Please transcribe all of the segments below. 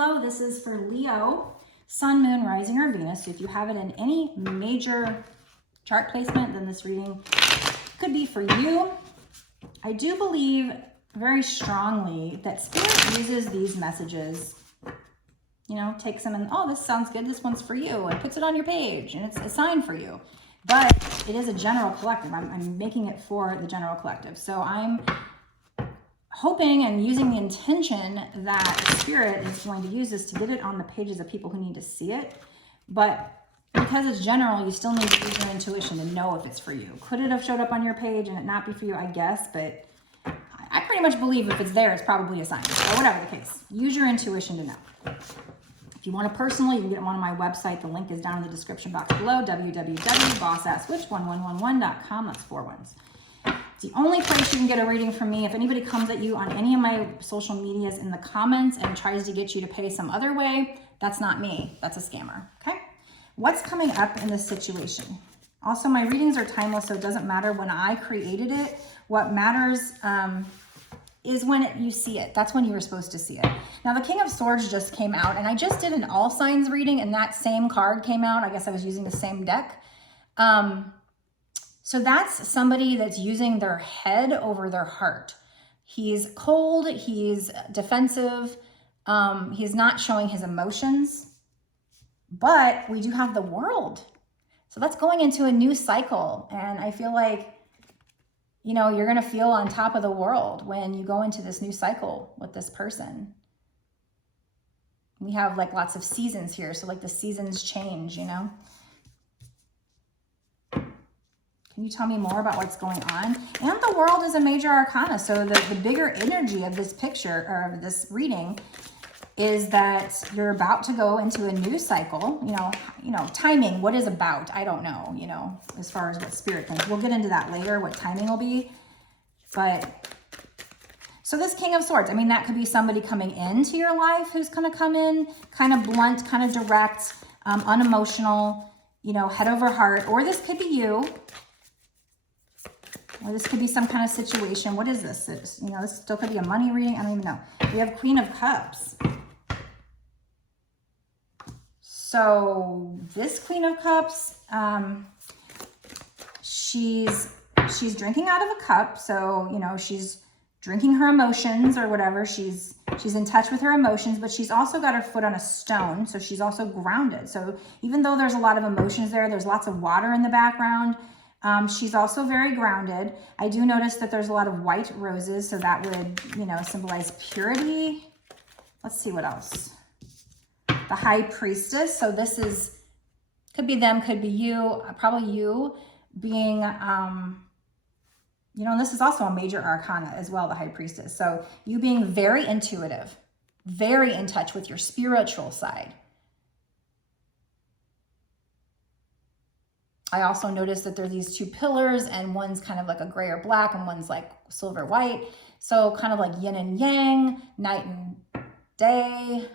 Hello, this is for Leo, Sun, Moon, Rising, or Venus. So if you have it in any major chart placement, then this reading could be for you. I do believe very strongly that Spirit uses these messages, you know, takes them and, oh, this sounds good, this one's for you, and puts it on your page, and it's a sign for you. But it is a general collective. I'm making it for the general collective. So I'm hoping and using the intention that Spirit is going to use this to get it on the pages of people who need to see it. But because it's general, you still need to use your intuition to know if it's for you. Could it have showed up on your page and it not be for you? I guess, but I pretty much believe if it's there, it's probably a sign. So whatever the case, use your intuition to know. If you want to personally, you can get one on my website. The link is down in the description box below, www.bossasswitch111.com. That's 4 ones. It's the only place you can get a reading from me. If anybody comes at you on any of my social medias in the comments and tries to get you to pay some other way, that's not me. That's a scammer, okay? What's coming up in this situation? Also, my readings are timeless, so it doesn't matter when I created it. What matters is when you see it. That's when you were supposed to see it. Now, the King of Swords just came out, and I just did an all signs reading, and that same card came out. I guess I was using the same deck. So that's somebody that's using their head over their heart. He's cold, he's defensive, he's not showing his emotions, but we do have the World. So that's going into a new cycle, and I feel like, you know, you're going to feel on top of the world when you go into this new cycle with this person. We have like lots of seasons here. So like the seasons change, you know. Can you tell me more about what's going on? And the World is a major arcana. So the bigger energy of this picture or of this reading is that you're about to go into a new cycle. You know, timing, what is about? I don't know, you know, as far as what Spirit thinks. We'll get into that later, what timing will be. But, so this King of Swords, I mean, that could be somebody coming into your life who's going to come in kind of blunt, kind of direct, unemotional, you know, head over heart. Or this could be you. Or this could be some kind of situation. What is this? You know, this still could be a money reading. I don't even know. We have Queen of Cups. So this Queen of Cups, she's drinking out of a cup. So, you know, she's drinking her emotions or whatever. She's in touch with her emotions, but she's also got her foot on a stone. So she's also grounded. So even though there's a lot of emotions there, there's lots of water in the background. She's also very grounded. I do notice that there's a lot of white roses. So that would, you know, symbolize purity. Let's see what else. The High Priestess. So this is, could be them, could be you, probably you being, you know, and this is also a major arcana as well, the High Priestess. So you being very intuitive, very in touch with your spiritual side. I also noticed that there are these 2 pillars, and one's kind of like a gray or black and one's like silver white. So kind of like yin and yang, night and day,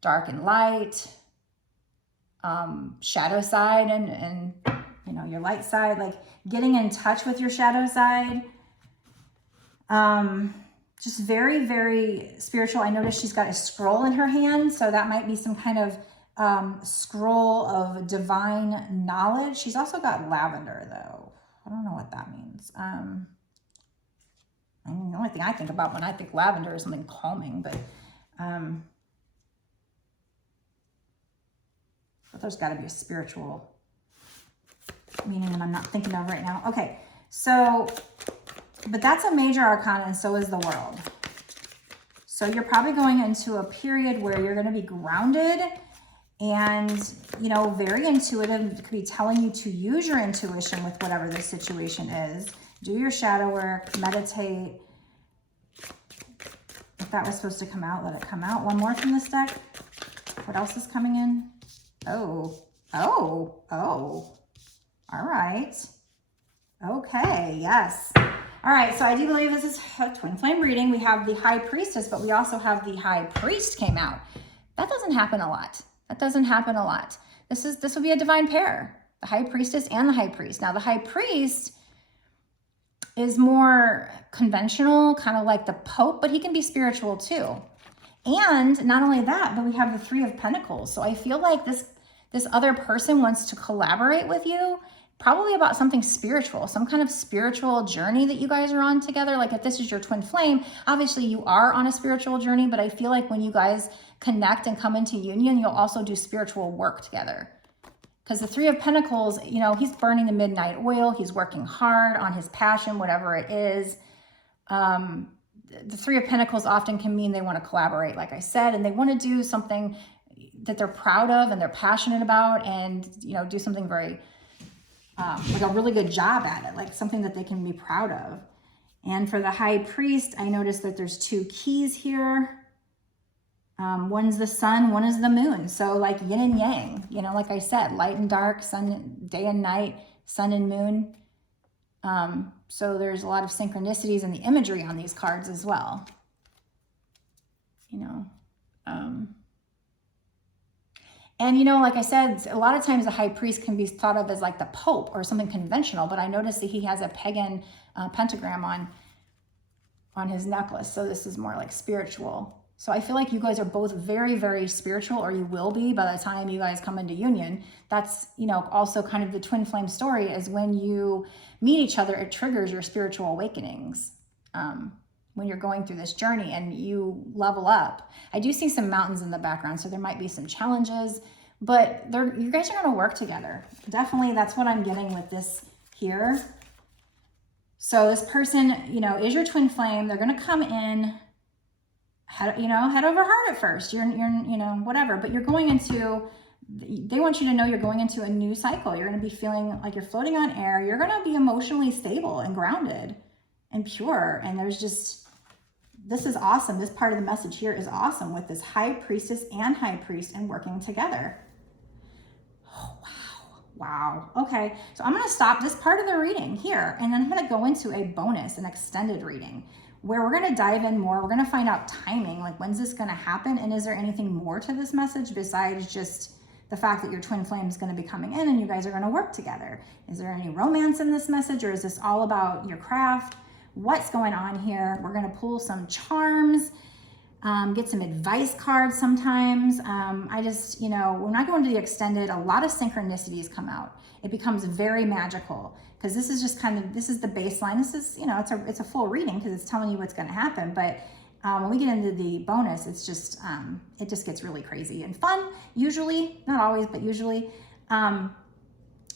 dark and light, shadow side and you know, your light side, like getting in touch with your shadow side. Just very, very spiritual. I noticed she's got a scroll in her hand. So that might be some kind of scroll of divine knowledge. She's also got lavender though. I don't know what that means. I mean, the only thing I think about when I think lavender is something calming, but there's got to be a spiritual meaning that I'm not thinking of right now. Okay, so, but that's a major arcana, and so is the World. So you're probably going into a period where you're going to be grounded and, you know, very intuitive. It could be telling you to use your intuition with whatever the situation is. Do your shadow work, meditate. If that was supposed to come out, let it come out. One more from this deck. What else is coming in? Oh. All right. Okay, yes. All right, so I do believe this is a twin flame reading. We have the High Priestess, but we also have the High Priest came out. That doesn't happen a lot. This would be a divine pair, the High Priestess and the High Priest. Now, the High Priest is more conventional, kind of like the Pope, but he can be spiritual too. And not only that, but we have the Three of Pentacles. So I feel like this other person wants to collaborate with you, probably about something spiritual, some kind of spiritual journey that you guys are on together. Like if this is your twin flame, obviously you are on a spiritual journey, but I feel like when you guys connect and come into union, you'll also do spiritual work together. Because the Three of Pentacles, you know, he's burning the midnight oil. He's working hard on his passion, whatever it is. The Three of Pentacles often can mean they want to collaborate, like I said, and they want to do something that they're proud of and they're passionate about, and, you know, do something very, like a really good job at it, like something that they can be proud of. And for the High Priest, I noticed that there's two keys here. One's the sun, one is the moon. So like yin and yang, you know, like I said, light and dark, sun, day and night, sun and moon. So there's a lot of synchronicities in the imagery on these cards as well. You know, and you know, like I said, a lot of times the High Priest can be thought of as like the Pope or something conventional, but I noticed that he has a pagan pentagram on his necklace. So this is more like spiritual. So I feel like you guys are both very, very spiritual, or you will be by the time you guys come into union. That's, you know, also kind of the twin flame story, is when you meet each other, it triggers your spiritual awakenings. When you're going through this journey and you level up. I do see some mountains in the background, so there might be some challenges, but you guys are going to work together. Definitely, that's what I'm getting with this here. So this person, you know, is your twin flame. They're going to come in, head over heart at first. You're, you know, whatever, but you're going into, they want you to know you're going into a new cycle. You're going to be feeling like you're floating on air. You're going to be emotionally stable and grounded and pure. And there's just, this is awesome. This part of the message here is awesome with this High Priestess and High Priest and working together. Oh, wow. Wow. Okay. So I'm going to stop this part of the reading here, and then I'm going to go into a bonus, an extended reading, where we're going to dive in more. We're going to find out timing, like when's this going to happen? And is there anything more to this message besides just the fact that your twin flame is going to be coming in and you guys are going to work together? Is there any romance in this message, or is this all about your craft? What's going on here? We're going to pull some charms, get some advice cards sometimes. I just, you know, when I go into the extended, a lot of synchronicities come out. It becomes very magical, because this is just kind of, this is the baseline. This is, you know, it's a full reading because it's telling you what's going to happen. But when we get into the bonus, it's just, it just gets really crazy and fun, usually, not always, but usually.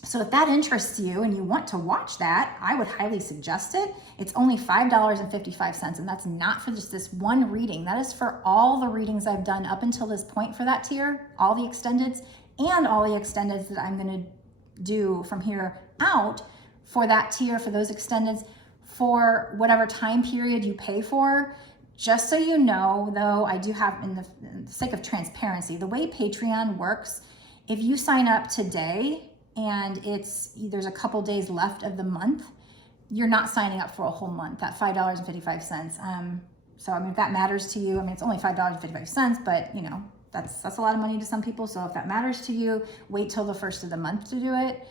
So if that interests you and you want to watch that, I would highly suggest it. It's only $5.55, and that's not for just this one reading. That is for all the readings I've done up until this point for that tier, all the extendeds, and all the extendeds that I'm going to do from here out for that tier, for those extendeds, for whatever time period you pay for. Just so you know, though, I do have, in the sake of transparency, the way Patreon works, if you sign up today and there's a couple days left of the month, you're not signing up for a whole month, that $5.55. So, I mean, if that matters to you, I mean, it's only $5.55, but, you know, that's a lot of money to some people. So if that matters to you, wait till the first of the month to do it.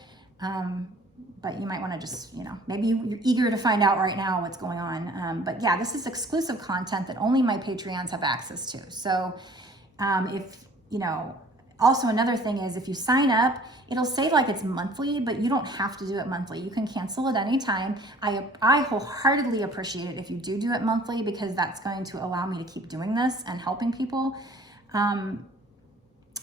But you might want to just, you know, maybe you're eager to find out right now what's going on. But yeah, this is exclusive content that only my Patreons have access to. So if, you know, also another thing is, if you sign up, it'll say like it's monthly, but you don't have to do it monthly. You can cancel at any time. I wholeheartedly appreciate it if you do it monthly, because that's going to allow me to keep doing this and helping people. And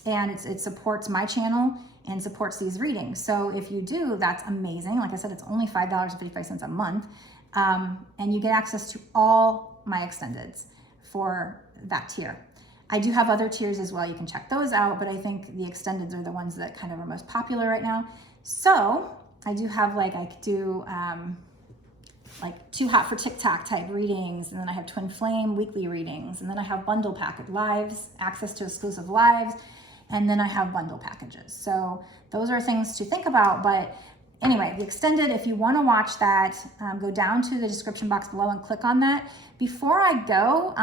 it supports my channel and supports these readings. So if you do, that's amazing. Like I said, it's only $5.55 a month. And you get access to all my extendeds for that tier. I do have other tiers as well. You can check those out, but I think the extendeds are the ones that kind of are most popular right now. So I do have, like, I could do like Too Hot for TikTok type readings, and then I have Twin Flame weekly readings, and then I have bundle packet lives, access to exclusive lives, and then I have bundle packages. So those are things to think about. But anyway, the extended, if you want to watch that, go down to the description box below and click on that. Before I go,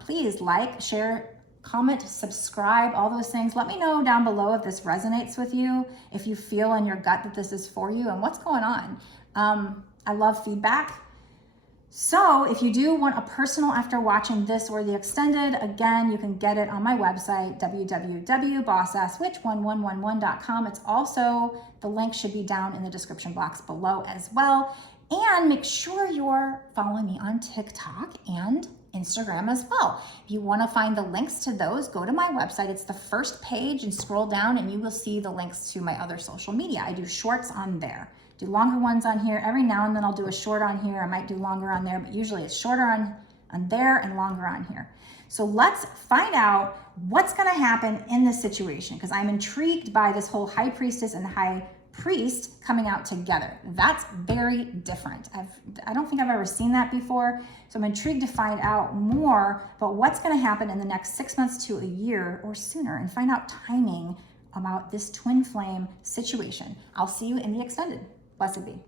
please like, share, comment, subscribe, all those things. Let me know down below if this resonates with you, if you feel in your gut that this is for you, and what's going on. I love feedback. So if you do want a personal after watching this or the extended, again, you can get it on my website, www.bossasswitch1111.com. It's also, the link should be down in the description box below as well. And make sure you're following me on TikTok and Instagram as well. If you want to find the links to those, go to my website. It's the first page and scroll down and you will see the links to my other social media. I do shorts on there. Do longer ones on here. Every now and then I'll do a short on here. I might do longer on there, but usually it's shorter on there and longer on here. So let's find out what's going to happen in this situation, because I'm intrigued by this whole High Priestess and High Priest coming out together. That's very different. I don't think I've ever seen that before. So I'm intrigued to find out more about what's going to happen in the next 6 months to a year or sooner, and find out timing about this twin flame situation. I'll see you in the extended. Blessed be.